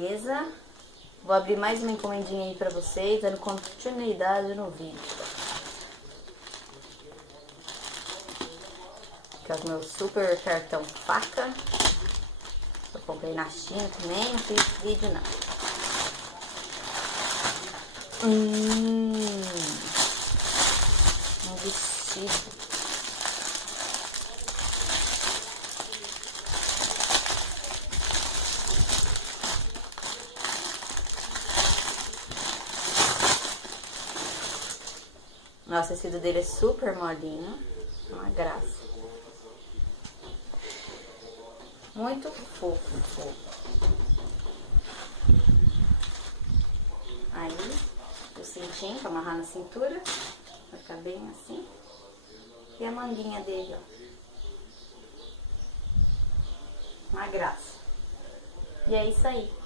Beleza? Vou abrir mais uma encomendinha aí pra vocês, dando continuidade no vídeo. Que é o meu super cartão faca. Eu comprei na China também, não fiz vídeo não. Um vestido. Nossa, esse tecido dele é super molinho, uma graça. Muito fofo. Aí, o cintinho pra amarrar na cintura, vai ficar bem assim. E a manguinha dele, ó. Uma graça. E é isso aí.